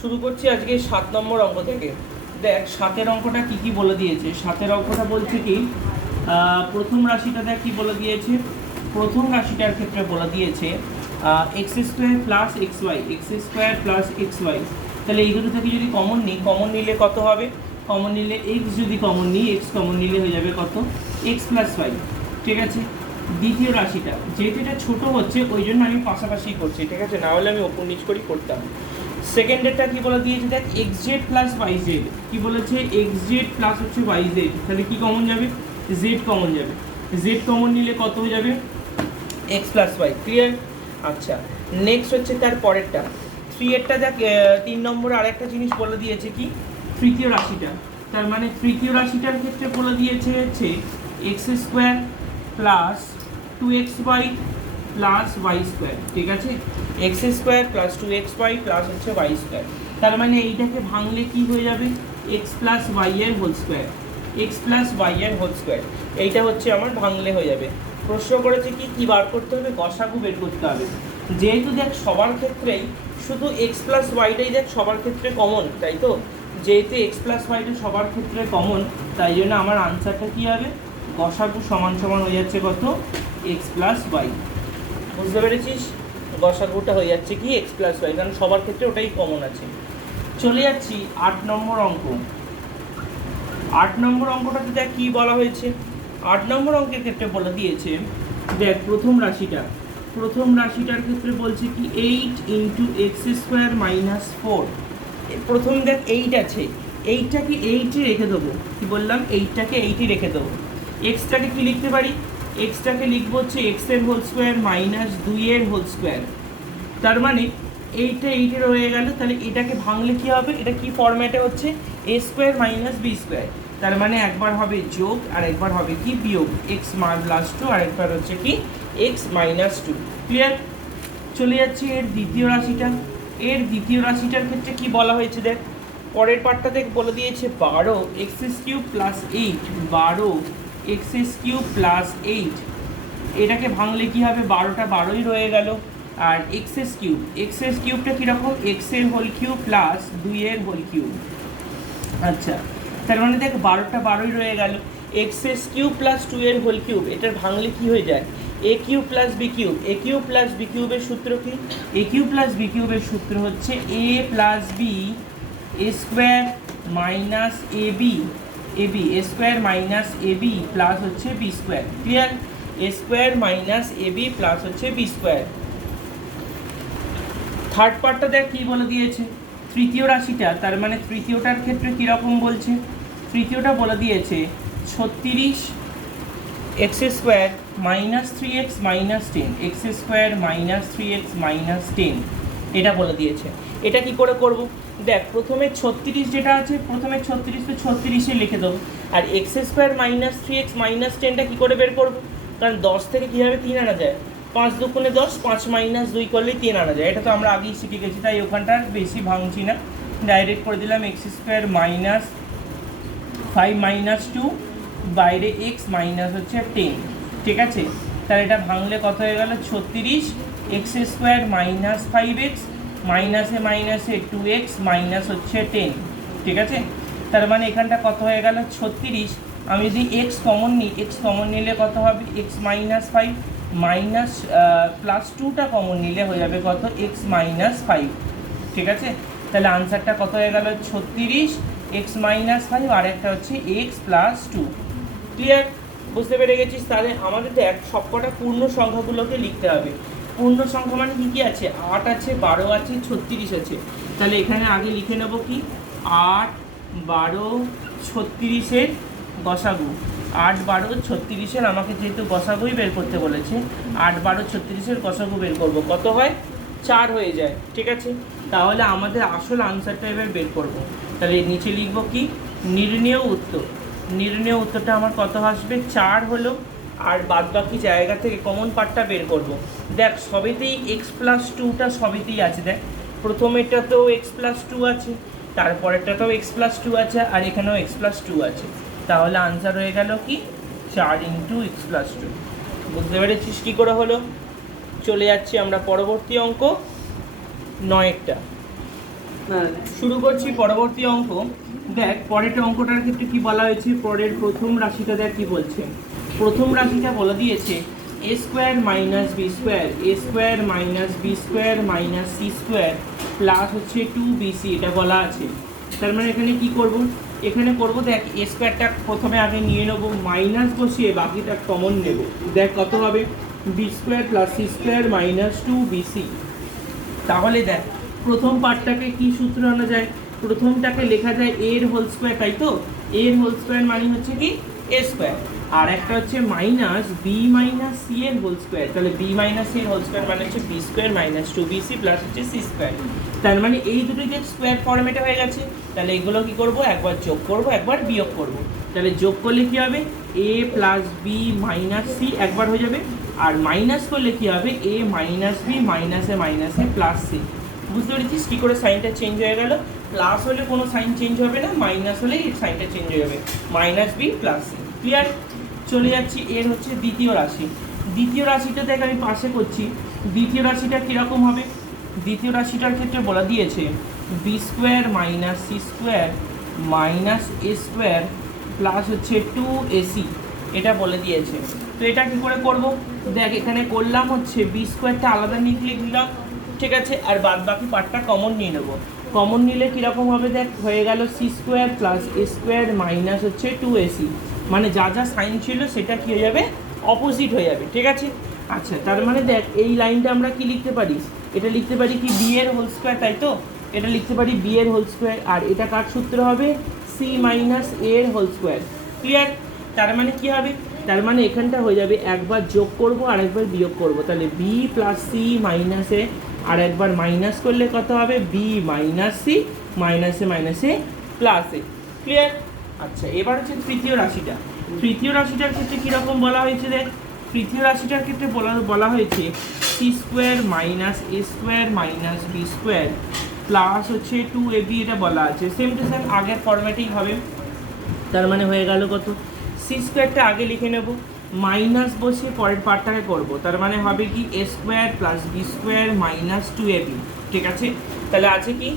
শুরু করছি আজকে 7 নম্বর অঙ্ক থেকে। দেখ 7-এর অঙ্কটা কি বলে দিয়েছে। 7-এর অঙ্কটা বলছে কি প্রথম রাশিটা দেখ কি বলে দিয়েছে। প্রথম রাশিটার ক্ষেত্রে বলে দিয়েছে x square plus x y, x square plus x y. তাহলে এই দুটো থেকে যদি কমন নিই, কমন নিলে কত হবে? কমন নিলে এক্স যদি কমন নিই, এক্স কমন নিলে হয়ে যাবে কত? X plus y. ঠিক আছে। দ্বিতীয় রাশিটা যেহেতু এটা ছোটো হচ্ছে ওই জন্য আমি পাশাপাশি করছি, ঠিক আছে, না হলে আমি ওপর নিচ করেই করতাম। সেকেন্ডেরটা কি বলে দিয়েছে দেখ, X Z plus Y Z. কী বলেছে? এক্স জেড প্লাস হচ্ছে ওয়াই জেড। তাহলে কী কমন যাবে? জেড কমন যাবে। জেড কমন নিলে কত হয়ে যাবে? X plus Y. ক্লিয়ার? আচ্ছা, নেক্সট হচ্ছে তার পরেরটা 3-এরটা দেখ। 3 নম্বরে আরেকটা জিনিস বলে দিয়েছে কি, তৃতীয় রাশিটা। তার মানে তৃতীয় রাশিটার ক্ষেত্রে বলে দিয়েছে হচ্ছে x square plus 2xy plus y square. ঠিক আছে, x square plus 2xy plus হচ্ছে ওয়াই স্কোয়ার। তার মানে এইটাকে ভাঙলে কি হয়ে যাবে? এক্স প্লাস ওয়াই এর whole square, x plus y এর হোল স্কোয়ার। এইটা হচ্ছে আমার ভাঙলে হয়ে যাবে। প্রশ্ন করেছে কি বার করতে হবে? গসাগু বের করতে হবে। যেহেতু দেখ সবার ক্ষেত্রেই শুধু এক্স প্লাস ওয়াইটাই দেখ সবার ক্ষেত্রে কমন, তাই তো? যেহেতু এক্স প্লাস ওয়াইটা সবার ক্ষেত্রে কমন, তাই জন্য আমার আনসারটা কী হবে? গসাগু সমান সমান হয়ে যাচ্ছে কত? X plus y. বুঝতে পেরেছিস? গসাগুটা হয়ে যাচ্ছে কি এক্স প্লাস ওয়াই, কারণ সবার ক্ষেত্রে ওটাই কমন আছে। চলে যাচ্ছি 8 নম্বর অঙ্ক। 8 নম্বর অঙ্কটাতে দেখ কী বলা হয়েছে। 8 নম্বর অঙ্কের ক্ষেত্রে বলে দিয়েছে দেখ প্রথম রাশিটার ক্ষেত্রে বলছে কি 8 ইন্টু এক্স স্কোয়ার মাইনাস 4। প্রথম দেখ 8 আছে, 8টাকে 8-এ রেখে দেবো। কি বললাম? 8টাকে 8-এ রেখে দেবো। এক্সটাকে কি লিখতে পারি? এক্সটাকে লিখবো হচ্ছে এক্সের হোল স্কোয়ার মাইনাস 2-এর হোল স্কোয়ার। তার মানে এইটা 8-এর হয়ে গেল। তাহলে এটাকে ভাঙলে কী হবে? এটা কি ফরম্যাটে হচ্ছে? এ স্কোয়ার মাইনাস বি স্কোয়ার। তার মানে একবার হবে যোগ আর একবার হবে কি বিয়োগ, এক্স প্লাস 2 আর একবার হচ্ছে কি এক্স মাইনাস 2। ক্লিয়ার? চলে যাচ্ছে এর দ্বিতীয় রাশিটা। এর দ্বিতীয় রাশিটার ক্ষেত্রে কি বলা হয়েছে দেখ, পরের পার্টটাতে বলে দিয়েছে 12 x cube plus 8, 12 x cube plus 8। এটাকে ভাঙলে কি হবে? 12টা 12ই রয়ে গেল। আর এক্সেস কিউবটা কীরকম? এক্সের হোল কিউব প্লাস 2-এর হোল কিউব। আচ্ছা, তার মানে দেখ 12টা 12ই রয়ে গেল। এক্সেস কিউব প্লাস 2-এর হোল কিউব, এটার ভাঙলে কি হয়ে যায়? এ কিউব প্লাস বি কিউব। এ কিউব প্লাস বি কিউবের সূত্র কি? এ কিউব প্লাস বি কিউবের সূত্র হচ্ছে এ plus B a square minus A b, a square minus A B plus হচ্ছে b square. Clear? A square minus A B plus হচ্ছে বি স্কোয়ার। থার্ড পার্টটা দেখ কী বলে দিয়েছে, তৃতীয় রাশিটা। তার মানে তৃতীয়টার ক্ষেত্রে কীরকম বলছে? তৃতীয়টা বলে দিয়েছে 36 x square minus 3x minus 10, x square minus 3x minus 10 এটা বলে দিয়েছে। এটা কি করে করব? দেখ প্রথমে 36 যেটা আছে, প্রথমে 36 তো 36-এ লিখে দেবো। আর X square minus 3x minus 10টা কী করে বের করবো? কারণ 10 থেকে কীভাবে 3 আনা যায়? 5 দুগুণে 10, 5 মাইনাস 2 করলেই 3 আনা যায়। এটা তো আমরা আগেই শিখে গেছি, তাই ওখানটা বেশি ভাঙছি না, ডাইরেক্ট করে দিলাম এক্স স্কোয়ার মাইনাস 5 মাইনাস 2, বাইরে এক্স মাইনাস হচ্ছে 10। ঠিক আছে, তাহলে এটা ভাঙলে কত হয়ে গেল? 36 এক্স স্কোয়ার মাইনাস 5x মাইনাসে মাইনাসে 2x মাইনাস হচ্ছে 10। ঠিক আছে, তার মানে এখানটা কত হয়ে গেল? 36। আমি যদি এক্স কমন নিই, এক্স কমন নিলে কত হবে? এক্স মাইনাস 5 মাইনাস প্লাস 2টা কমন নিলে হয়ে যাবে কত? X minus 5। ঠিক আছে, তাহলে আনসারটা কত হয়ে গেল? 36 এক্স মাইনাস 5 আর একটা হচ্ছে এক্স প্লাস 2। ক্লিয়ার? বুঝতে পেরে গেছিস? তাহলে আমাদের তো সবকটা পূর্ণ সংখ্যাগুলোকে লিখতে হবে। পূর্ণ সংখ্যা মানে কী কী আছে? 8 আছে, 12 আছে, 36 আছে। তাহলে এখানে আগে লিখে নেব কি 8, 12, 36-এর গসাগু। 8, 12, 36-এর আমাকে যেহেতু গসাগুই বের করতে বলেছে, 8, 12, 36-এর গসাগু বের করব। কত হয়? 4 হয়ে যায়। ঠিক আছে, তাহলে আমাদের আসল আনসারটা এবার বের করব। তাহলে নিচে লিখব কি নির্ণেয় উত্তর। নির্ণেয় উত্তরটা আমার কত আসবে? 4 হলো। আর বাদবাকি জায়গা থেকে কমন পার্টটা বের করব। দেখ সবেতেই এক্স প্লাস 2টা সবেতেই আছে। দেখ প্রথমেরটাতেও এক্স প্লাস 2 আছে, তারপরেরটাতেও এক্স প্লাস 2 আছে, আর এখানেও এক্স প্লাস 2 আছে। তাহলে আনসার হয়ে গেল কি 4 ইন্টু এক্স প্লাস 2। বুঝতে পেরেছিস কী করে হলো? চলে যাচ্ছি আমরা পরবর্তী অঙ্ক 9-টা। শুরু করছি পরবর্তী অঙ্ক। দেখ পরের অঙ্কটার ক্ষেত্রে কি বলা হয়েছে, পরের প্রথম রাশিটা দেখ কি বলছে। প্রথম রাশিটা বলে দিয়েছে A square minus B square, A square minus B square minus C square plus হচ্ছে 2bc, এটা বলা আছে। তার মানে এখানে কি করব, এখানে করব দেখ এ স্কোয়ারটা প্রথমে আগে নিয়ে নেব, মাইনাস বসিয়ে বাকিটা কমন নেব। দেখ কত হবে, b square plus c square minus 2bc। তাহলে দেখ প্রথম পার্টটাকে কি সূত্র আনা যায়, প্রথমটাকে লেখা যায় এর হোল স্কোয়ার, তাই তো। এর হোল স্কোয়ার মানে হচ্ছে কি এ স্কোয়ার, আর একটা হচ্ছে মাইনাস বি মাইনাস সি এর হোল স্কোয়ার। তাহলে বি মাইনাস সি এর হোল স্কোয়ার মানে হচ্ছে b square minus 2bc plus হচ্ছে সি স্কোয়ার। তার মানে এই দুটো যে স্কোয়ার ফর্মেটে হয়ে গেছে, তাহলে এগুলো কি করব, একবার যোগ করব একবার বিয়োগ করব। তাহলে যোগ করলে কি হবে, এ প্লাস বি মাইনাস সি একবার হয়ে যাবে, আর মাইনাস করলে কি হবে, এ মাইনাস বি মাইনাসে মাইনাসে প্লাস সি। বুঝতে পেরেছিস কী করে সাইনটা চেঞ্জ হয়ে গেল, প্লাস হলে কোনো সাইন চেঞ্জ হবে না, মাইনাস হলে এই সাইনটা চেঞ্জ হয়ে যাবে, minus b plus c. Clear. চলে যাচ্ছি এর হচ্ছে দ্বিতীয় রাশি। দ্বিতীয় রাশিটা দেখ আমি পাশে করছি। দ্বিতীয় রাশিটা কীরকম হবে, দ্বিতীয় রাশিটার ক্ষেত্রে বলা দিয়েছে B square minus C square minus A square plus হচ্ছে 2ac, এটা বলে দিয়েছে। তো এটা কী করে করব, দেখ এখানে করলাম হচ্ছে বি স্কোয়ারটা আলাদা নিলাম, ঠিক আছে, আর বাদ বাকি পার্টটা কমন নিয়ে নেবো। কমন নিলে কীরকম হবে, দেখ হয়ে গেল সি স্কোয়ার প্লাস এ স্কোয়ার মাইনাস হচ্ছে 2ac, মানে যা যা সাইন ছিল সেটা কী হয়ে যাবে, অপোজিট হয়ে যাবে, ঠিক আছে। আচ্ছা তার মানে দেখ এই লাইনটা আমরা কি লিখতে পারি, এটা লিখতে পারি কি বি এর হোল স্কোয়ার, তাই তো। এটা লিখতে পারি বি এর হোল স্কোয়ার, আর এটা কার সূত্র হবে, সি মাইনাস এ এর হোল স্কোয়ার। ক্লিয়ার। তার মানে কি হবে, তার মানে এখানটা হয়ে যাবে একবার যোগ করব আর একবার বিয়োগ করব, তাহলে বি প্লাস সি মাইনাস এ, আর একবার মাইনাস করলে কত হবে, বি মাইনাস সি মাইনাসে মাইনাসে প্লাস এ। ক্লিয়ার। আচ্ছা এবার হচ্ছে তৃতীয় রাশিটা। তৃতীয় রাশিটার ক্ষেত্রে কীরকম বলা হয়েছে, দেখ তৃতীয় রাশিটার ক্ষেত্রে বলা হয়েছে C square minus A square minus B square plus হচ্ছে 2ab, এটা বলা আছে। সেম টু সেম আগের ফরম্যাটেই হবে। তার মানে হয়ে গেল কত, সি স্কোয়ারটা আগে লিখে নেব, মাইনাস বসে পরের পার্টটাকে করব, তার মানে হবে কি A square plus B square minus 2ab, ঠিক আছে। তাহলে আছে কি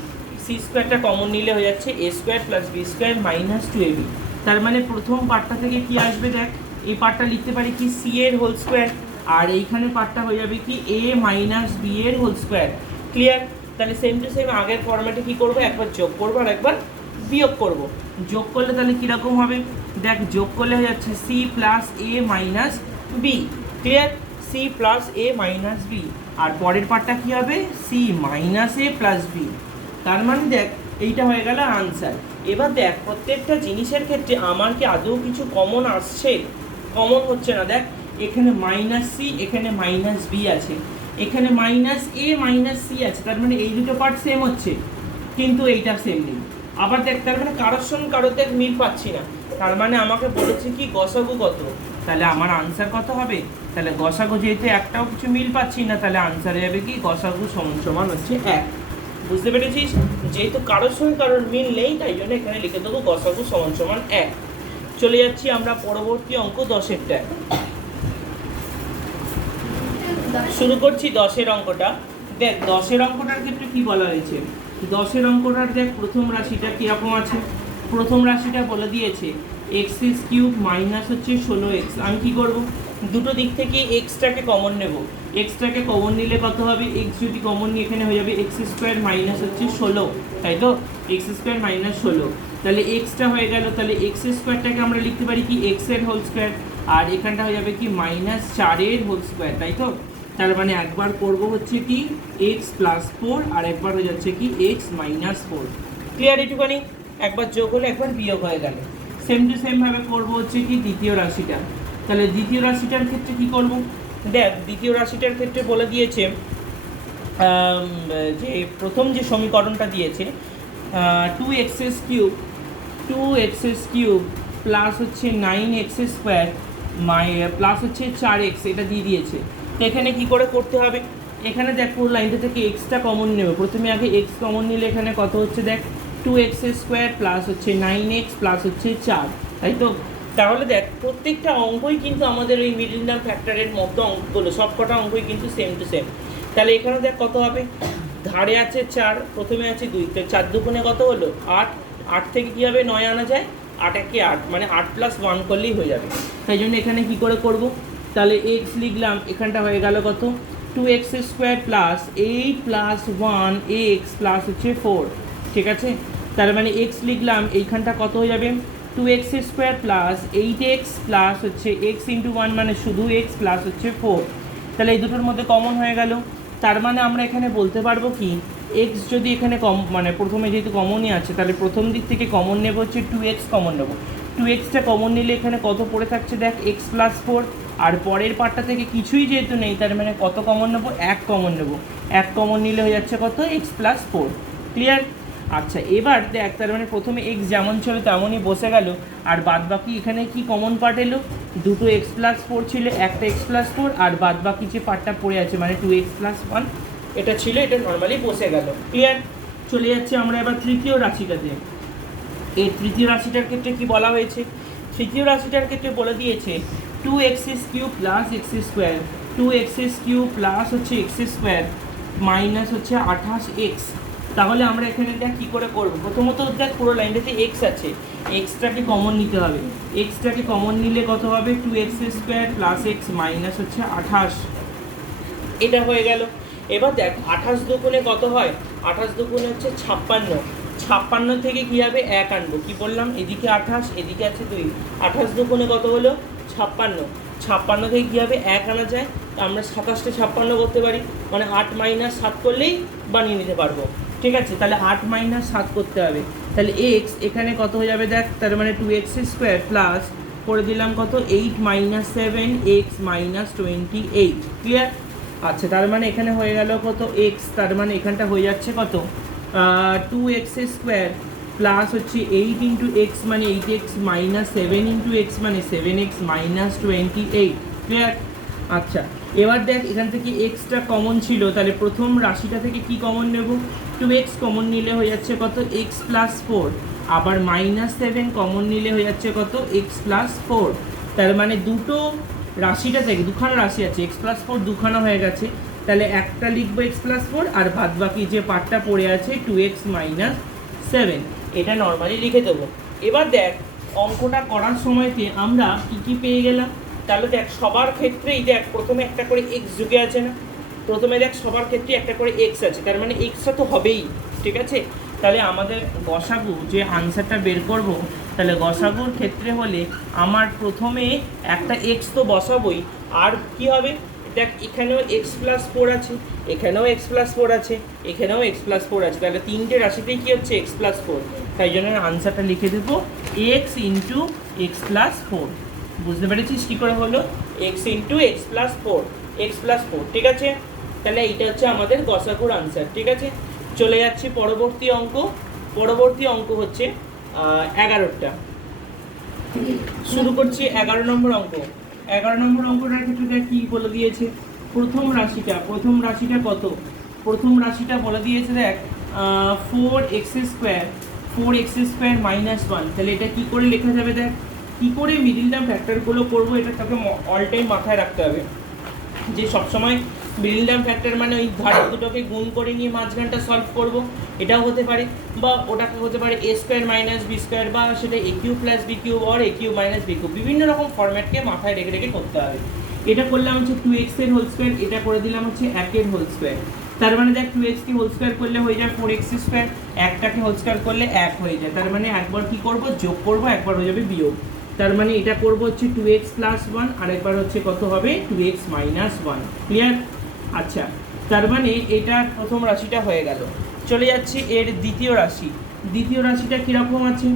সি স্কোয়ারটা কমন নিলে হয়ে যাচ্ছে A square plus B square minus 2ab। তার মানে প্রথম পার্টটা থেকে কি আসবে, দেখ এই পার্টটা লিখতে পারি কি সি এর হোল স্কোয়ার, আর এইখানে পার্টটা হয়ে যাবে কি এ মাইনাস বি এর হোল স্কোয়ার। ক্লিয়ার। তাহলে সেম টু সেম আগের ফরম্যাটে কী করবো, একবার যোগ করবো আর একবার বিয়োগ করব। যোগ করলে তাহলে কীরকম হবে, দেখ যোগ করলে হয়ে যাচ্ছে C plus A minus B. Clear. C plus A minus B, আর পরের পার্টটা কী হবে, C minus A plus B. তার মানে দেখ এইটা হয়ে গেল আনসার। এবার দেখ প্রত্যেকটা জিনিসের ক্ষেত্রে আমার কি আদৌ কিছু কমন আসছে, কমন হচ্ছে না। দেখ এখানে মাইনাস সি, এখানে মাইনাস বি আছে, এখানে মাইনাস এ মাইনাস সি আছে, তার মানে এই দুটো পার্ট সেম হচ্ছে, কিন্তু এইটা সেম নেই। আবার দেখ তার মানে কারোর সঙ্গে কারোতে মিল পাচ্ছি না, তার মানে আমাকে বলেছে কি গসাগু কত, তাহলে আমার আনসার কত হবে, তাহলে গসাগু যেহেতু একটাও কিছু মিল পাচ্ছি না, তাহলে আনসারে যাবে কি গসাগু সমান সমান হচ্ছে 1। বুঝতে পেরেছিস, যেহেতু কারোর সঙ্গে কারোর মিল নেই তাই জন্য এখানে লিখে দেবো গসাগু সমান সমান 1। চলে যাচ্ছি আমরা পরবর্তী অঙ্ক 10-এরটা। শুরু করছি 10-এর অঙ্কটা। দেখ 10-এর অঙ্কটার ক্ষেত্রে কি বলা হয়েছে, 10-এর অঙ্কটার দেখ প্রথম রাশিটা কীরকম আছে। প্রথম রাশিটা বলে দিয়েছে এক্স কিউব মাইনাস হচ্ছে 16x। আমি কি করব, দুটো দিক থেকে এক্সটাকে কমন নেব, এক্সটাকে কমন নিলে কত হবে, এক্স যদি কমন নিয়ে এখানে হয়ে যাবে এক্স স্কোয়ার মাইনাস হচ্ছে 16, তাই তো, এক্স স্কোয়ার মাইনাস 16। তাহলে এক্সটা হয়ে গেল, তাহলে এক্স স্কোয়ারটাকে আমরা লিখতে পারি কি এক্সের হোল স্কোয়ার, আর এখানটা হয়ে যাবে কি মাইনাস 4-এর হোল স্কোয়ার, তাই তো। তার মানে একবার করব হচ্ছে কি এক্স প্লাস 4, আর একবার হয়ে যাচ্ছে কি এক্স মাইনাস 4। ক্লিয়ার এটুখানি, একবার যোগ হলে একবার বিয়োগ হয়ে গেল। সেম টু সেমভাবে করবো হচ্ছে কি দ্বিতীয় রাশিটা। তাহলে দ্বিতীয় রাশিটার ক্ষেত্রে কি করব, দেখ দ্বিতীয় রাশিটার ক্ষেত্রে বলে দিয়েছে যে প্রথম যে সমীকরণটা দিয়েছে 2x কিউব প্লাস হচ্ছে 9x স্কোয়ার প্লাস হচ্ছে 4x, এটা দিয়ে দিয়েছে। তো এখানে কী করে করতে হবে, এখানে দেখ পুরো লাইনটা থেকে এক্সটা কমন নেবে, প্রথমে আগে এক্স কমন নিলে এখানে কত হচ্ছে, দেখ 2x স্কোয়ার প্লাস হচ্ছে 9x প্লাস হচ্ছে 4, তাই তো। তাহলে দেখ প্রত্যেকটা অঙ্কই কিন্তু আমাদের ওই মিডল টার্ম ফ্যাক্টরের মতো অঙ্কগুলো সব কটা অঙ্কই কিন্তু সেম টু সেম। তাহলে এখানে দেখ কত হবে, ধারে আছে 4, প্রথমে আছে 2, তো 4 দুগুণে কত হলো 8, 8 থেকে কী হবে 9 আনা যায়, 8 একে 8 মানে 8 + 1 করলেই হয়ে যাবে। তাই জন্য এখানে কি করে করব, তাহলে x লিখলাম, এখানটা হয়ে গেল কত 2x² প্লাস 8 + 1 x প্লাস হচ্ছে 4, ঠিক আছে। তার মানে x লিখলাম, এইখানটা কত হয়ে যাবে 2x² প্লাস 8x প্লাস হচ্ছে x × 1 মানে শুধু x প্লাস হচ্ছে 4, তাহলে এই দুটোর মধ্যে কমন হয়ে গেল। তার মানে আমরা এখানে বলতে পারবো কি x যদি এখানে মানে প্রথমে যেহেতু কমনই আছে, তাহলে প্রথম দিক থেকে কমন নেব হচ্ছে 2x কমন নেব। 2xটা কমন নিলে এখানে কত পড়ে থাকছে দেখ x + 4, আর পরের পার্টটা থেকে কিছুই যেহেতু নেই, তার মানে কত কমন নেব 1 কমন নেব। 1 কমন নিলে হয়ে যাচ্ছে কত x + 4, ক্লিয়ার। আচ্ছা এবার দেখ, তার মানে প্রথমে x যেমন ছিল তেমনই বসে গেল, আর বাদ বাকি এখানে কি কমন পার্ট এলো, দুটো x + 4 ছিল, একটা x + 4, আর বাদ বাকি যে পার্টটা পড়ে আছে মানে 2x + 1 এটা ছিল, এটা নর্মালি বসে গেল, ক্লিয়ার। চলে যাচ্ছে আমরা এবার তৃতীয় রাশিটাতে। এই তৃতীয় রাশিটার ক্ষেত্রে কি বলা হয়েছে, তৃতীয় রাশিটার ক্ষেত্রে বলে দিয়েছে 2x³ plus x², 2x³ plus হচ্ছে x² মাইনাস হচ্ছে 28x। তাহলে আমরা এখানে দেখ কী করে করবো, প্রথমত দেখ পুরো লাইনটাতে x আছে, এক্সটাকে কমন নিতে হবে। এক্সটাকে কমন নিলে কত হবে 2x² প্লাস x মাইনাস হচ্ছে 28, এটা হয়ে গেল। এবার দেখ 28 দুগুণে কত হয়, 28 দুগুণে হচ্ছে 56, 56 থেকে কী হবে 1 আনবো, কী বললাম এদিকে 28 এদিকে আছে 2, 28 দুগুণে কত হলো 56, 56 থেকে কী হবে 1 আনা যায়, তো আমরা 27টে 56 করতে পারি, মানে 8 - 7 করলেই বানিয়ে নিতে পারবো, ঠিক আছে। তাহলে 8 - 7 করতে হবে, তাহলে x এখানে কত হয়ে যাবে দেখ, তার মানে 2x² প্লাস করে দিলাম কত 8 - 7 x - 28, ক্লিয়ার। আচ্ছা তার মানে এখানে হয়ে গেল কত x, তার মানে এখানটা হয়ে যাচ্ছে কত 2x² প্লাস হচ্ছে 8 × x মানে 8x মাইনাস 7 × x মানে 7x মাইনাস 28, ক্লিয়ার। আচ্ছা এবার দেখ এখান থেকে এক্সটা কমন ছিল, তাহলে প্রথম রাশিটা থেকে কি কমন নেব, 2x কমন নিলে হয়ে যাচ্ছে কত x + 4, আবার -7 কমন নিলে হয়ে যাচ্ছে কত x + 4। তার মানে দুটো রাশিটা থেকে দুখানা রাশি আছে, x + 4 দুখানা হয়ে গেছে, তাহলে একটা লিখবো x + 4 আর বাদ বাকি যে পার্টটা পড়ে আছে 2x - 7, এটা নর্মালি লিখে দেবো। এবার দেখ অঙ্কটা করার সময়তে আমরা কী পেয়ে গেলাম, তাহলে দেখ সবার ক্ষেত্রেই দেখ প্রথমে একটা করে x ঢুকে আছে না, প্রথমে দেখ সবার ক্ষেত্রে একটা করে x আছে, তার মানে xটা তো হবেই, ঠিক আছে। তাহলে আমাদের গসাগু যে আনসারটা বের করব, তাহলে গসাগুর ক্ষেত্রে হলে আমার প্রথমে একটা x তো বসাবই, আর কি হবে দেখ এখানেও x + 4 আছে, এখানেও x + 4 আছে, এখানেও x + 4 আছে, তাহলে তিনটে রাশিতেই কী হচ্ছে x + 4, তাই জন্য আনসারটা লিখে দেবো x × x + 4। বুঝতে পেরেছিস কী করে হলো, x × x + 4, x + 4, ঠিক আছে। তাহলে এইটা হচ্ছে আমাদের গসাগুর আনসার, ঠিক আছে। চলে যাচ্ছি পরবর্তী অঙ্ক। পরবর্তী অঙ্ক হচ্ছে 11টা, শুরু করছি 11 নম্বর অঙ্ক। 11 নম্বর অঙ্কটার ক্ষেত্রে দেখ কী বলে দিয়েছে, প্রথম রাশিটা কত, প্রথম রাশিটা বলে দিয়েছে দেখ 4x² 4x² - 1, তাহলে এটা কী করে লেখা যাবে দেখ, কী করে মিডিল টার্ম ফ্যাক্টরগুলো করবো, এটা তোকে অল টাইম মাথায় রাখতে হবে যে সবসময় মিডিল টার্ম ফ্যাক্টর মানে ওই ধারে দুটোকে গুণ করে নিয়ে মাঝখানটা সলভ করব, এটাও হতে পারে, বা ওটাকে হতে পারে a² - b², বা সেটা a³ + b³ or a³ - b³, বিভিন্ন রকম ফরম্যাটকে মাথায় রেখে রেখে করতে হবে। এটা করলাম হচ্ছে 2x এর হোল স্কোয়ার, এটা করে দিলাম হচ্ছে 1 এর হোল স্কোয়ার, তার মানে দেখ 2x কে হোল স্কোয়ার করলে হয়ে যায় 4x², একটাকে হোল স্কোয়ার করলে 1 হয়ে যায়, তার মানে একবার কি করব যোগ করব, একবার হয়ে যাবে বিয়োগ, তার মানে এটা করব হচ্ছে 2x + 1, আর একবার হচ্ছে কত হবে 2x - 1, ক্লিয়ার। আচ্ছা তার মানে এটা প্রথম রাশিটা হয়ে গেল। চলে যাচ্ছি এর দ্বিতীয় রাশি। দ্বিতীয় রাশিটা কীরকম আছে,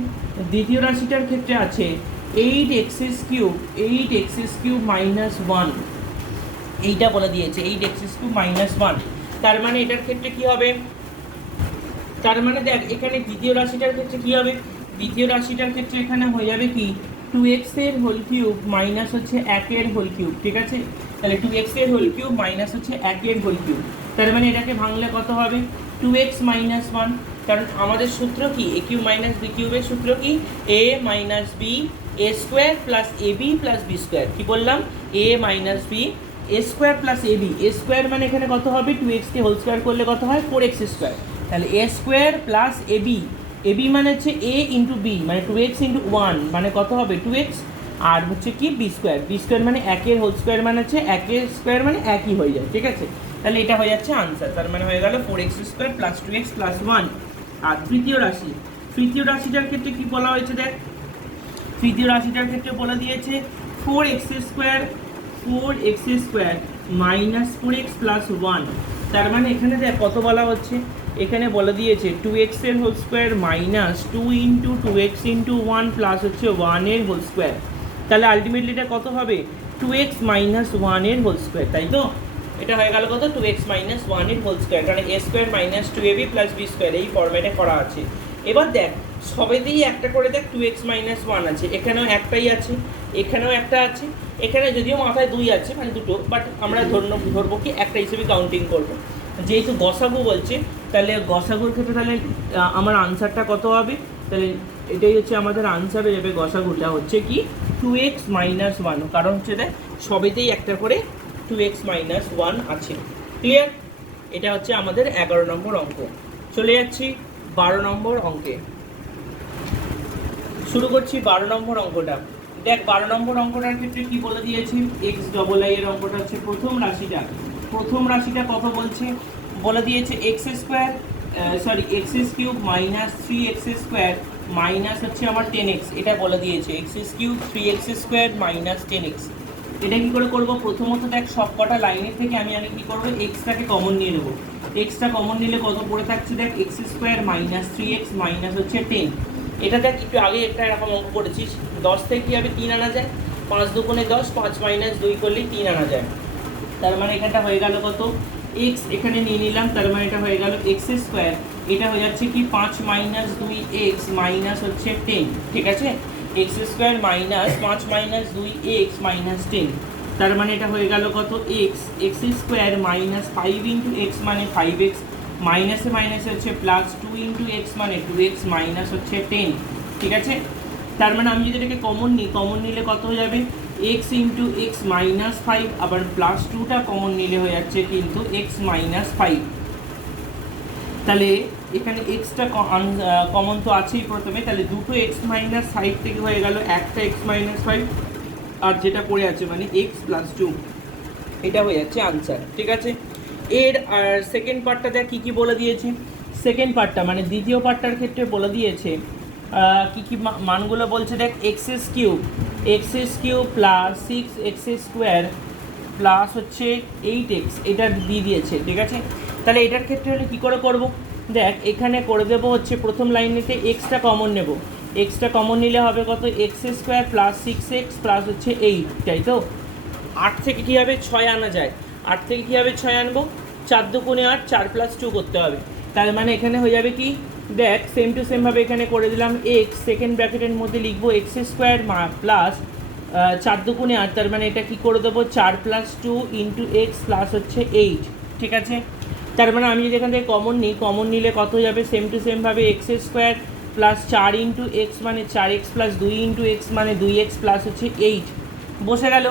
দ্বিতীয় রাশিটার ক্ষেত্রে আছে 8x³ - 1, এইটা বলে দিয়েছে 8x³ - 1, তার মানে এটার ক্ষেত্রে কি হবে, তার মানে দেখ এখানে দ্বিতীয় রাশিটার ক্ষেত্রে কি হবে, দ্বিতীয় রাশিটার ক্ষেত্রে এখানে হয়ে যাবে কি 2x এর হোল কিউব মাইনাস হচ্ছে 1 এর হোল কিউব, ঠিক আছে। তাহলে 2x এর হোল কিউব মাইনাস হচ্ছে 1 এর হোল কিউব, তার মানে এটাকে ভাঙলে কত হবে 2x - 1, কারণ আমাদের সূত্র কি a³ - b³ এর সূত্র কি a - b a² + ab + b², কি বললাম a - b a square plus a b, a square মানে এখানে কত হবে, 2x-কে হোল স্কোয়ার করলে কত হয় 4x স্কোয়ার, তাহলে এ square plus a b, A B মানে হচ্ছে এ ইন্টু বি মানে 2x ইন্টু 1 মানে কত হবে 2x, আর হচ্ছে কি বি স্কোয়ার, বি স্কোয়ার মানে একের হোল স্কোয়ার মানে হচ্ছে একের স্কোয়ার মানে একই হয়ে যায়, ঠিক আছে। তাহলে এটা হয়ে যাচ্ছে আনসার, তার মানে হয়ে গেল 4x square plus 2x plus 1। আর তৃতীয় রাশিটার ক্ষেত্রে কি বলা হয়েছে দেখ, তৃতীয় রাশিটার ক্ষেত্রে বলে দিয়েছে 4x square minus 4x plus 1। তার মানে এখানে দেখ কত বলা হচ্ছে, এখানে বলে দিয়েছে 2x এর whole square minus 2 into 2x into 1 plus হচ্ছে 1 এর হোল স্কোয়ার, তাহলে আলটিমেটলি এটা কত হবে 2x মাইনাস 1 এর হোল স্কোয়ার, তাই তো। এটা হয়ে গেল কত 2x মাইনাস 1 এর হোল স্কোয়ার, কারণ a square minus 2ab plus b square এই ফর্ম্যাটে করা আছে। এবার দেখ সবেতেই একটা করে দেখ 2x মাইনাস 1 আছে, এখানেও একটাই আছে, এখানেও একটা আছে, এখানে যদিও মাথায় 2 আছে মানে দুটো, বাট আমরা ধরবো কি একটা হিসেবে কাউন্টিং করব। যেহেতু গসাগু বলছে তাহলে গসাগুর ক্ষেত্রে তাহলে আমার আনসারটা কত হবে, তাহলে এটাই হচ্ছে আমাদের আনসার হয়ে যাবে, গসাগুটা হচ্ছে কি 2x মাইনাস 1, কারণ হচ্ছে দেখ সবেতেই একটা করে 2x মাইনাস 1 আছে। ক্লিয়ার? এটা হচ্ছে আমাদের 11 নম্বর অঙ্ক। চলে যাচ্ছি 12 নম্বর অঙ্কে, শুরু করছি 12 নম্বর অঙ্কটা। দেখ 12 নম্বর অঙ্কটার ক্ষেত্রে কি বলে দিয়েছি, x ডবল আই এর অঙ্কটা হচ্ছে প্রথম রাশিটা কত বলছে, বলে দিয়েছে x cube minus 3x square minus হচ্ছে আমার 10x, এটা বলে দিয়েছে x cube 3x square minus 10x। এটা কি করে করব, প্রথমত দেখ সব কটা লাইনের থেকে আমি কি করব, এক্সটাকে কমন নিয়ে নেব, এক্সটা কমন নিলে কত পড়ে থাকছে দেখ x square minus 3x minus হচ্ছে 10। এটা দেখ একটু আগে একটা এরকম অঙ্ক করেছিস, 10 থেকে কী হবে 3 আনা যায়, 5 দুগুণে 10, 5 মাইনাস 2 করলেই 3 আনা যায়, তার মানে এখানটা হয়ে গেল কত x, এখানে নিয়ে নিলাম, তার মানে এটা হয়ে গেল x স্কোয়ার, এটা হয়ে যাচ্ছে কি 5 মাইনাস 2x মাইনাস হচ্ছে 10, ঠিক আছে, x square minus 5 minus 2x minus 10, তার মানে এটা হয়ে গেল কত x square minus 5 into x মানে 5x মাইনাসে মাইনাসে হচ্ছে প্লাস 2 ইন্টু এক্স মানে 2x মাইনাস হচ্ছে 10, ঠিক আছে। তার মানে আমি যদি এটাকে কমন নিলে কত হয়ে যাবে x ইন্টু এক্স মাইনাস 5, আবার প্লাস 2টা কমন নিলে হয়ে যাচ্ছে কিন্তু x মাইনাস 5। তাহলে এখানে এক্সটা কমন তো আছেই প্রথমে, তাহলে দুটো x মাইনাস 5 থেকে হয়ে গেল একটা x মাইনাস 5, আর যেটা পড়ে আছে মানে x প্লাস 2, এটা হয়ে যাচ্ছে আনসার, ঠিক আছে। এর আর সেকেন্ড পার্টটা দেখ কী বলে দিয়েছে, সেকেন্ড পার্টটা মানে দ্বিতীয় পার্টটার ক্ষেত্রে বলে দিয়েছে কী মানগুলো বলছে দেখ x cube plus 6x square plus হচ্ছে 8x, এটা দিয়ে দিয়েছে, ঠিক আছে। তাহলে এটার ক্ষেত্রে হলে কী করে করব, দেখ এখানে করে দেবো হচ্ছে প্রথম লাইনেতে এক্সটা কমন নেব, এক্সটা কমন নিলে হবে কত x square plus 6x plus হচ্ছে 8, তাই তো। 8 থেকে কী হবে 6 আনা যায়, 8 থেকে কী হবে 6 আনবো, 4 দুগুণে 8, 4 প্লাস 2 করতে হবে, তার মানে এখানে হয়ে যাবে কি দেখ সেম টু সেমভাবে এখানে করে দিলাম x, সেকেন্ড ব্র্যাকেটের মধ্যে লিখবো x স্কোয়ার প্লাস 4 দুগুণে 8, তার মানে এটা কি করে দেবো 4 প্লাস 2 ইন্টু এক্স প্লাস হচ্ছে 8, ঠিক আছে। তার মানে আমি যদি এখান থেকে কমন নিলে কত হয়ে যাবে সেম টু সেমভাবে x square plus 4 into x মানে 4x প্লাস 2 ইন্টু এক্স মানে 2x প্লাস হচ্ছে 8, বসে গেল,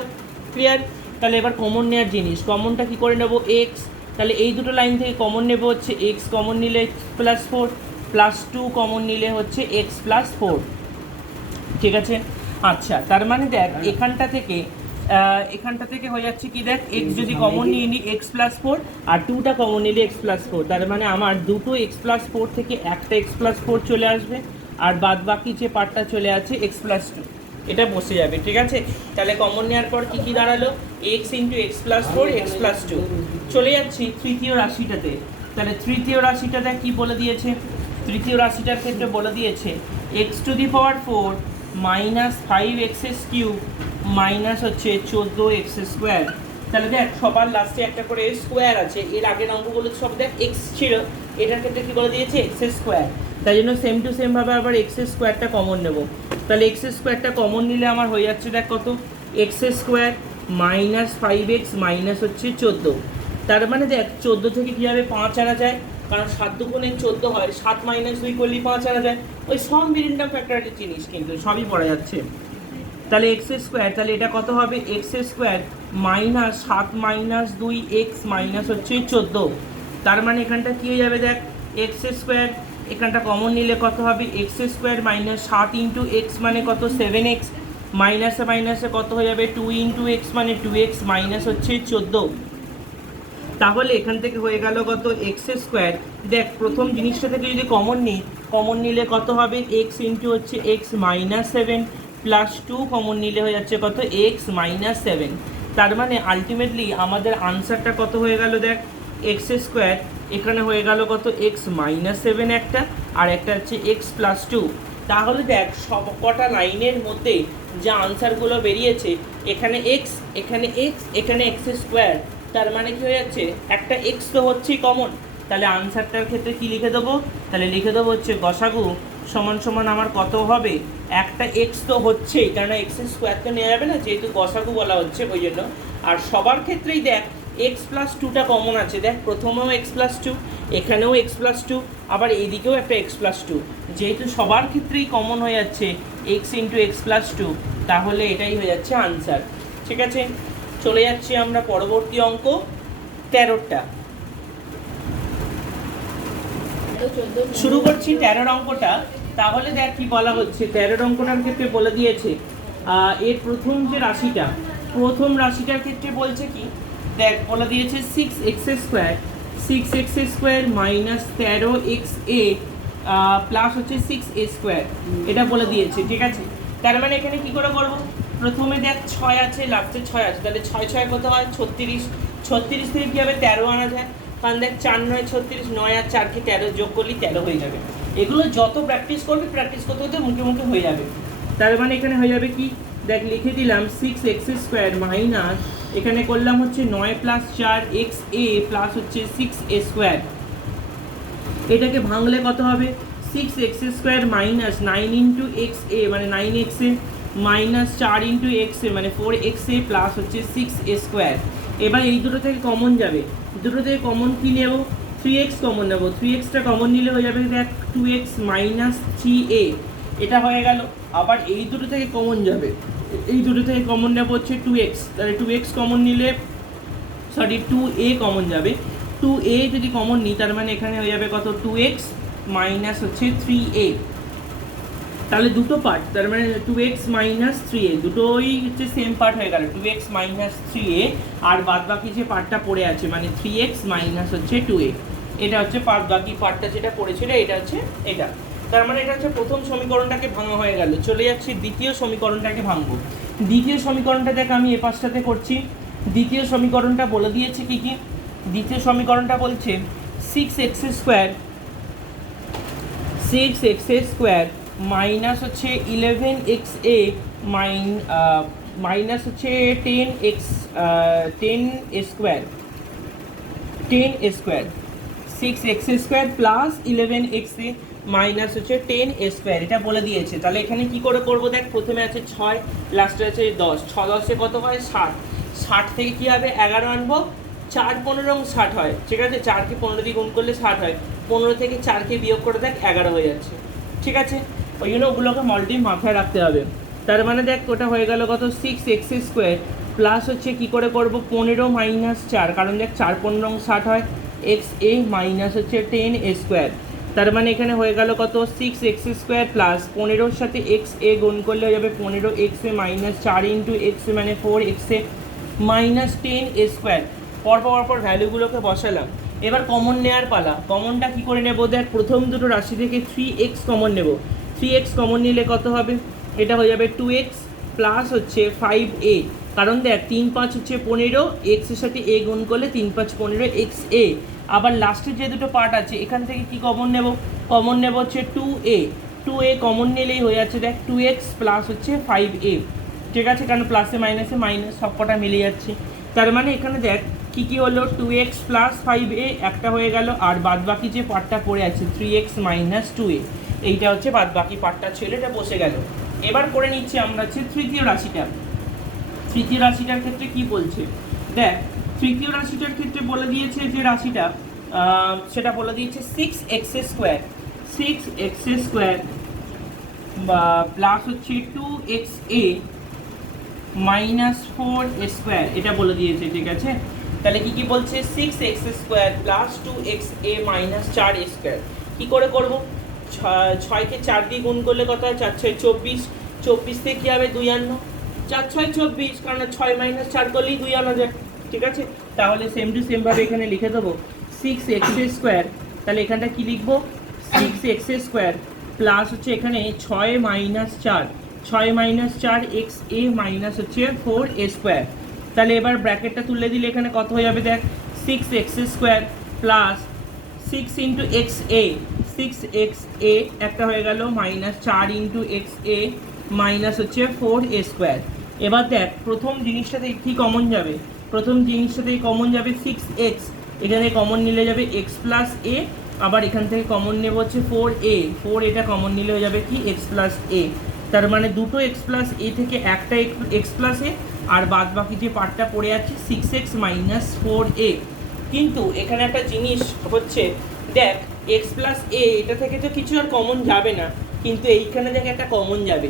ক্লিয়ার। তাহলে এবার কমন নেওয়ার জিনিস, কমনটা কী করে নেব x, তাহলে এই দুটো লাইন থেকে কমন নেব হচ্ছে x কমন নিলে প্লাস 4 প্লাস 2 কমন নিলে হচ্ছে x প্লাস 4, ঠিক আছে। আচ্ছা তার মানে দেখ এখানটা থেকে হয়ে যাচ্ছে কি দেখ x যদি কমন নিয়ে নিই x প্লাস 4 আর 2টা কমন নিলে x প্লাস 4, তার মানে আমার দুটো x প্লাস 4 থেকে একটা x প্লাস 4 চলে আসবে, আর বাদ বাকি যে পার্টটা চলে আছে x প্লাস 2, এটা বসে যাবে, ঠিক আছে। তাহলে কমন নেওয়ার পর কী দাঁড়ালো x into x plus 4 x plus 2। চলে যাচ্ছি তৃতীয় রাশিটাতে, তাহলে তৃতীয় রাশিটাতে কী বলে দিয়েছে, তৃতীয় রাশিটার ক্ষেত্রে বলে দিয়েছে x to the power 4 minus 5x cube minus হচ্ছে 14x স্কোয়ার। তাহলে দেখ সবার লাস্টে একটা করে স্কোয়ার আছে, এর আগের অঙ্কগুলো সব দেখ x ছিল, এটার ক্ষেত্রে কী বলে দিয়েছে x স্কোয়ার, তাই জন্য সেম টু সেমভাবে আবার x স্কোয়ারটা কমন নেব, তাহলে x স্কোয়ারটা কমন নিলে আমার হয়ে যাচ্ছে দেখ কত x square minus 5x minus হচ্ছে 14, তার মানে দেখ 14 থেকে কী হবে 5 আনা যায়, কারণ 7 দুগুণে 14 হয়, 7 মাইনাস 2 করলেই 5 আনা যায়, ওই সব মিরিন্ডাম ফ্যাক্টরের জিনিস কিন্তু সবই পড়া যাচ্ছে। তাহলে এক্স স্কোয়ার, তাহলে এটা কত হবে x square minus 7 minus 2 x minus হচ্ছে 14। তার মানে এখানটা কী হয়ে যাবে দেখ, এক্স স্কোয়ার এখানটা কমন নিলে কত হবে x square minus 7 into x মানে কত 7x, মাইনাসে মাইনাসে কত হয়ে যাবে 2 ইন্টু এক্স মানে 2x মাইনাস হচ্ছে 14। তাহলে এখান থেকে হয়ে গেল কত এক্স স্কোয়ার। দেখ প্রথম জিনিসটা থেকে যদি কমন নিই, কমন নিলে কত হবে এক্স ইন্টু হচ্ছে এক্স মাইনাস 7 প্লাস 2 কমন নিলে হয়ে যাচ্ছে কত এক্স মাইনাস 7। তার মানে আলটিমেটলি আমাদের আনসারটা কত হয়ে গেল দেখ, এক্স স্কোয়ার এখানে হয়ে গেল কত এক্স মাইনাস 7 একটা, আর একটা হচ্ছে এক্স প্লাস 2। তাহলে দেখ সব কটা লাইনের মধ্যে যে আনসারগুলো বেরিয়েছে, এখানে এক্স এখানে এক্স এখানে এক্স স্কোয়ার, তার মানে কি হয়ে যাচ্ছে একটা এক্স তো হচ্ছেই কমন। তাহলে আনসারটার ক্ষেত্রে কি লিখে দেবো, তাহলে লিখে দেবো হচ্ছে গসাগু সমান সমান আমার কত হবে একটা এক্স তো হচ্ছেই, কারণ এক্স স্কোয়ার তো নেওয়া যাবে না যেহেতু গসাগু বলা হচ্ছে ওই জন্য। আর সবার ক্ষেত্রেই দেখ এক্স প্লাস 2টা কমন আছে, দেখ প্রথমেও এক্স প্লাস 2, এখানেও এক্স প্লাস 2, আবার এইদিকেও একটা এক্স প্লাস 2, যেহেতু সবার ক্ষেত্রেই কমন হয়ে যাচ্ছে এক্স ইন্টু এক্স প্লাস 2, তাহলে এটাই হয়ে যাচ্ছে আনসার। ঠিক আছে, চলে যাচ্ছি আমরা পরবর্তী অঙ্ক 13টা। শুরু করছি 13 অঙ্কটা। তাহলে দেখ কি বলা হচ্ছে 13 অঙ্কটার ক্ষেত্রে বলে দিয়েছে এর প্রথম যে রাশিটা, প্রথম রাশিটার ক্ষেত্রে বলছে কি দেখ বলে দিয়েছে 6x square minus 13xa plus হচ্ছে 6a স্কোয়ার, এটা বলে দিয়েছে। ঠিক আছে, তার মানে এখানে কি করে করবো, প্রথমে দেখ 6 আছে লাস্টে 6 আছে, তাহলে 6 6 কত হয় 36, 36 থেকে কী হবে 13 আনা যায়, কারণ দেখ 4 9 36, 9 আর 4কে 13 যোগ করলেই 13 হয়ে যাবে। এগুলো যত প্র্যাকটিস করবে প্র্যাকটিস করতে করতে মুখে মুখে হয়ে যাবে। তার মানে এখানে হয়ে যাবে কি দেখ লিখে দিলাম 6x স্কোয়ার মাইনাস এখানে করলাম হচ্ছে 9 প্লাস 4xa প্লাস হচ্ছে 6a স্কোয়ার। এটাকে ভাঙলে কত হবে 6x square minus 9 into xa মানে 9xa মাইনাস 4 ইন্টু xa মানে 4xa প্লাস হচ্ছে 6a স্কোয়ার। এবার এই দুটো থেকে কমন যাবে, দুটো থেকে কমন কি নেব 3x কমন নেব, 3xটা কমন নিলে হয়ে যাবে দেখ 2x মাইনাস 3a, এটা হয়ে গেল। আবার এই দুটো থেকে কমন যাবে, এই দুটো থেকে কমন নেব হচ্ছে 2x, তাহলে 2x কমন নিলে 2a কমন যাবে, 2a যদি কমন নিই তার মানে এখানে হয়ে যাবে কত 2x মাইনাস হচ্ছে 3a। তাহলে দুটো পার্ট, তার মানে 2x মাইনাস 3a দুটোই হচ্ছে সেম পার্ট হয়ে গেল 2x মাইনাস 3a, আর বাদ বাকি যে পার্টটা পড়ে আছে মানে 3x মাইনাস হচ্ছে 2a, এটা হচ্ছে বাকি পার্টটা যেটা পড়েছিল এটা হচ্ছে এটা। তার মানে এটা হচ্ছে প্রথম সমীকরণটাকে ভাঙা হয়ে গেল। চলে যাচ্ছি দ্বিতীয় সমীকরণটাকে ভাঙবো। দ্বিতীয় সমীকরণটা দেখ আমি এ পাশটাতে করছি। দ্বিতীয় সমীকরণটা বলে দিয়েছে কি কি, দ্বিতীয় সমীকরণটা বলছে 6x স্কোয়ার মাইনাস হচ্ছে 11xa মাইনাস হচ্ছে 10 square 6x square plus 11xa minus হচ্ছে 10 স্কোয়ার, এটা বলে দিয়েছে। তাহলে এখানে কি করে করবো দেখ, প্রথমে আছে 6 লাস্টে আছে 10, 6 10 কত হয় 60, 60 থেকে কী হবে 11 আনবো, 4 15 60 হয়। ঠিক আছে, 4কে 15 দিয়ে গুণ করলে 60 হয়, 15 থেকে 4কে বিয়োগ করে দেখ 11 হয়ে যাচ্ছে। ঠিক আছে, ওই জন্য ওগুলোকে মলটি মাথায় রাখতে হবে। তার মানে দেখ ওটা হয়ে গেল কত 6x স্কোয়ার প্লাস হচ্ছে কী করে করবো 15 মাইনাস 4, কারণ দেখ 4 15 60 হয়, xa মাইনাস হচ্ছে 10 স্কোয়ার। তার মানে এখানে হয়ে গেল কত 6x স্কোয়ার প্লাস 15-র সাথে xa গুণ করলে হয়ে যাবে 15xa মাইনাস 4 ইন্টু xa মানে 4xa মাইনাস 10 স্কোয়ার। পরপর ভ্যালুগুলোকে বসালাম। এবার কমন নেওয়ার পালা। কমনটা কি করে নেব দেখ, প্রথম দুটো রাশি থেকে 3x কমন নেব, 3x কমন নিলে কত হবে, এটা হয়ে যাবে 2x প্লাস হচ্ছে 5a, কারণ দেখ 3 5 হচ্ছে 15, x এর সাথে a গুণ করলে 3 5 15 xa। আবার লাস্টের যে দুটো পার্ট আছে এখান থেকে কি কমন নেব, কমন নেব হচ্ছে 2a কমন নিলেই হয়ে যাচ্ছে দেখ 2x প্লাস হচ্ছে 5a। ঠিক আছে, কারণ প্লাসে মাইনাসে মাইনাস সব কটা মিলে যাচ্ছে। তার মানে এখানে দেখ কী কী হলো 2x প্লাস 5a একটা হয়ে গেল, আর বাদ বাকি যে পার্টটা পড়ে আছে 3x মাইনাস 2a, এইটা হচ্ছে বাদ বাকি পার্টটা ছিল, এটা বসে গেল। এবার করে নিচ্ছি আমরা হচ্ছে তৃতীয় রাশিটা। তৃতীয় রাশিটার ক্ষেত্রে কি বলছে দেখ, তৃতীয় রাশিটার ক্ষেত্রে বলে দিয়েছে যে রাশিটা সেটা বলে দিয়েছে 6x স্কোয়ার বা প্লাস হচ্ছে 2xa মাইনাস 4a² এটা বলে দিয়েছে, ঠিক আছে। তাহলে কি কি বলছে, 6x² plus 2xa minus 4a²। কী করে করবো, 6কে 4 দিয়ে গুণ করলে কত হয়, 4 6 24, 24 থেকে কী হবে 2 আনো, 4 6 24, কারণ 6 মাইনাস 4 করলেই 2 আনা যায়, ঠিক আছে। তাহলে সেম টু সেমভাবে এখানে লিখে দেবো 6x², তাহলে এখানটা কি লিখবো 6x² প্লাস হচ্ছে এখানে 6 মাইনাস 4, 6 মাইনাস 4 xa মাইনাস হচ্ছে 4a²। তাহলে এবার ব্র্যাকেটটা তুলে দিলে এখানে কত হয়ে যাবে দেখ, 6x² plus 6 into xa, 6xa একটা হয়ে গেল মাইনাস 4 ইন্টু xa মাইনাস হচ্ছে 4a²। এবার দেখ প্রথম জিনিসটাতে কি কমন যাবে, প্রথম জিনিসটাতেই কমন যাবে 6x, এখানে কমন নিলে যাবে x প্লাস a, আবার এখান থেকে কমন নেব হচ্ছে 4a, 4 এটা কমন নিলে হয়ে যাবে কি x প্লাস a। তার মানে দুটো x প্লাস a থেকে একটা x প্লাস a, আর বাদ বাকি যে পার্টটা পড়ে আছে 6x মাইনাস 4a। কিন্তু এখানে একটা জিনিস হচ্ছে দেখ, x প্লাস a এটা থেকে তো কিছু আর কমন যাবে না, কিন্তু এইখানে দেখ একটা কমন যাবে,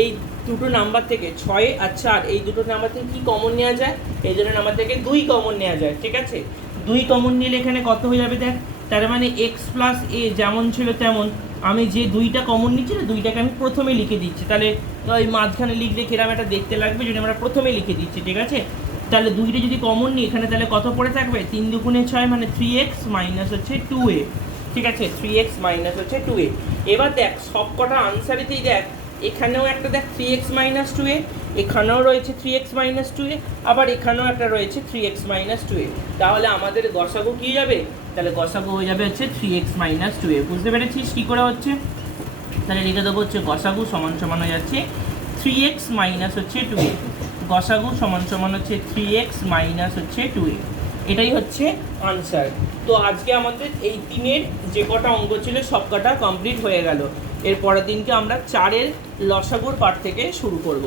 এই দুটো নাম্বার থেকে 6 আর 4 এই দুটো নাম্বার থেকে কি কমন নেওয়া যায়, এই দুটো নাম্বার থেকে 2 কমন নেওয়া যায়, ঠিক আছে। 2 কমন নিলে এখানে কত হয়ে যাবে দেখ, তার মানে x প্লাস a যেমন ছিল তেমন, আমি যে 2টা কমন নিচ্ছি না 2টাকে আমি প্রথমে লিখে দিচ্ছি, তাহলে ওই মাঝখানে লিখলে কিরকম একটা দেখতে লাগবে যদি আমরা প্রথমে লিখে দিচ্ছি, ঠিক আছে। তাহলে 2টা যদি কমন নিই এখানে তাহলে কত পড়ে থাকবে, 3 দুগুণে 6 মানে 3x মাইনাস হচ্ছে 2a, ঠিক আছে, 3x মাইনাস হচ্ছে 2a। এবার দেখ সব কটা আনসারেতেই দেখ এখানেও একটা দেখ 3x মাইনাস 2a, এখানেও রয়েছে 3x মাইনাস 2a, আবার এখানেও একটা রয়েছে 3x মাইনাস 2a। তাহলে আমাদের গসাগু কী যাবে, তাহলে গসাগু হয়ে যাবে হচ্ছে 3x মাইনাস 2a। বুঝতে পেরেছিস কী করে হচ্ছে, তাহলে লিখে দেবো হচ্ছে গসাগু সমান সমান হয়ে যাচ্ছে 3x মাইনাস হচ্ছে 2a, গসাগু সমান সমান হচ্ছে 3x মাইনাস হচ্ছে 2a। এটাই হচ্ছে আনসার। তো আজকে আমাদের এই 3-এর যে কটা অঙ্ক ছিল সব কটা কমপ্লিট হয়ে গেল। এর পরের দিনকে আমরা 4-এর লসাগুর পার্ট থেকে শুরু করব।